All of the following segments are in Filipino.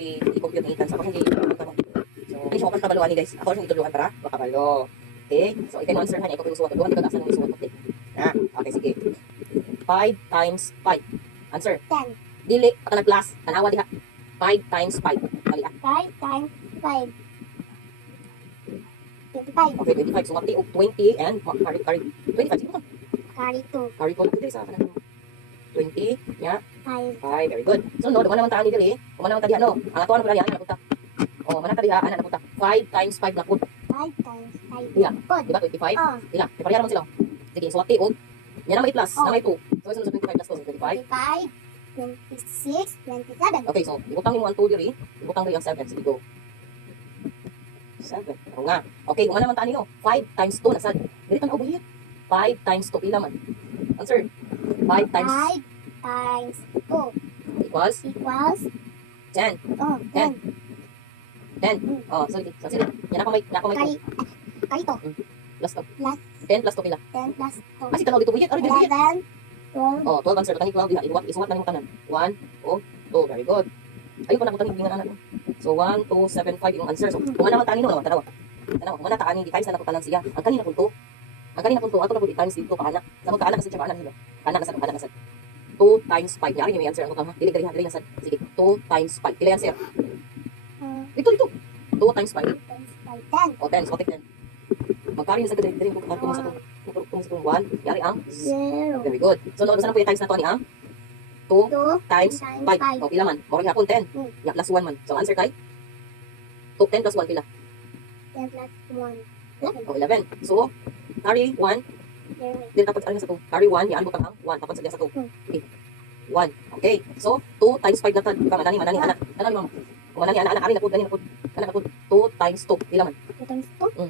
i-compute ni Ethan. So, ako hindi So, hindi siya kapag kabaluan ni guys. Ako siya ituluan para makabalo. Okay? So, ikaw yung answer niya. Ikaw yung suwat. Duhan, ikaw nasa nung suwat. Okay? Okay, sige. 5 times 5. Answer. 10. Dili, pata nag-plus. Tanawa diha. 5 times 5. Mali 5 times 5. 25. Okay, 25. So, mapati 20 and carry. 25. Sige mo. Carry 2. Carry ko lang dito sa kanang 20. Yeah. 5. 5. Very good. So, no, duman naman tayo dili. Duman naman tayo ano. Ang atuan ko lang yan. Ano napunta? Manata diha. Ano napunta? 5 times 5 na put. 5 times 5. Diha. Pod. Diba? 25. Oh. Diba? Iparehara mo sila. Sige, so, mapati og. Yan na may plus. Na may 2. So, sunod sa 25 plus 2. 25. 25. 26. 27. Okay, so, ibutang mo ang 2 diri. Ibutang diri ang 7. Sige, go. 7. Oo nga. Okay, kung ano naman tani no? 5 times 2 nasad. Dili tan ubuhit. 5 times 2 pila man. Answer. 5 times 5 times 2 equals equals 10. 10. 10. Oh, sige. So, sige. Yan ako may Carry. Carry 2. plus 2. Plus 10 plus 2 pila. 10 plus Ah, si tanaw dito buhit. Ari, dito buhit. 11. 12. Oh, 12 answer. Tani 12 diha. Isuwat na nimo tanan. 1, 2. Very good. Ayun pa na ko tani bingan anak. So, 1, 2, 7, 5 yung answer. So, kung ano naman tani no, naman tanaw. Tanaw, kung ano ta ani, times na ko tanan siya. Ang kanina punto. Ang kanina punto ato na pud times dito kaana. Sa mga kaana kasi siya kaana sila. Kaana kasad. 2 times 5. Yari yung answer. Ano ka ha? Dili diri nasad. Sige, 2 times 5. Pila answer? Dito. 2 times 5. Times 5. 10. O 10. So, 10. Magkari na sa diri ko kung sa 1. Yari ang 0. very good. So, no, saan po yung times na to ni ang 2 2 times 5. O, pila man? Moro hapon 10. Ya, plus 1 man. So, answer kay 10 plus 1 pila? 10 plus 1. O, 11. So, carry 1. 11. Dili tapos ano sa 2. Carry 1. Yan butang ang 1. Tapos sa 2. Okay. 1. Okay. So, 2 times 5 na tan. Diba, manani, anak. Manani, mama. Kung manani, anak, ari na pud, gani na pud. Kana na pud. 2 times 2. Pila man? 2 times 2.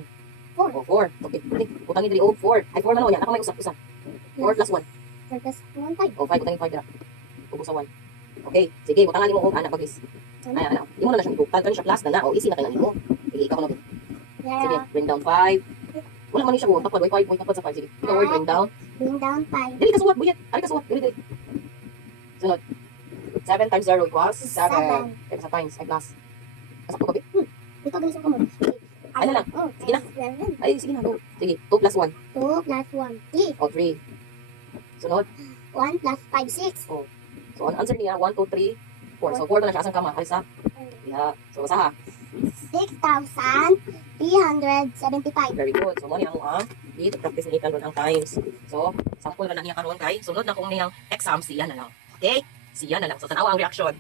O, 4. Okay. Okay. Utangin diri og 4. Ay, 4 man o. Yan. Ako may usap-usap. 4 plus 1. 4 plus 1, 5. O, 5. Utangin 5 dira. Ubos sa 1. Okay. Sige, butangan mo og anak bagis. Ay, anak. Imo na siya ibutan. Kani siya plus na na. O, easy na kay nimo. Sige, ikaw na. Sige, bring down 5. Wala man ni siya ko. Tapad, way 5. Tapad sa 5. Sige. Ikaw word, bring down. Bring down 5. Dili ka suwat, buyat. Ari ka suwat. Dili. Sunod. 7 times 0 equals 7. Kaya sa times, ay plus. Kasap ko ba? Ito ganito ko mo. Ay na lang. Sige na. 11. Ay, sige na. Go. Sige, 2 plus 1. 2 plus 1. 3. O, 3. Sunod. 1 plus 5, 6. So, ang answer niya, 1, 2, 3, 4. So, 4 na lang siya. Asan ka ma? Alis ha? Yeah. So, basa ha? 6,375. Very good. So, mo niya ang dito practice ni Ethan ang times. So, sample na niya karon kay sunod na kung niyang exam siya na lang. Okay? Siya na lang. So, tanawa ang reaction.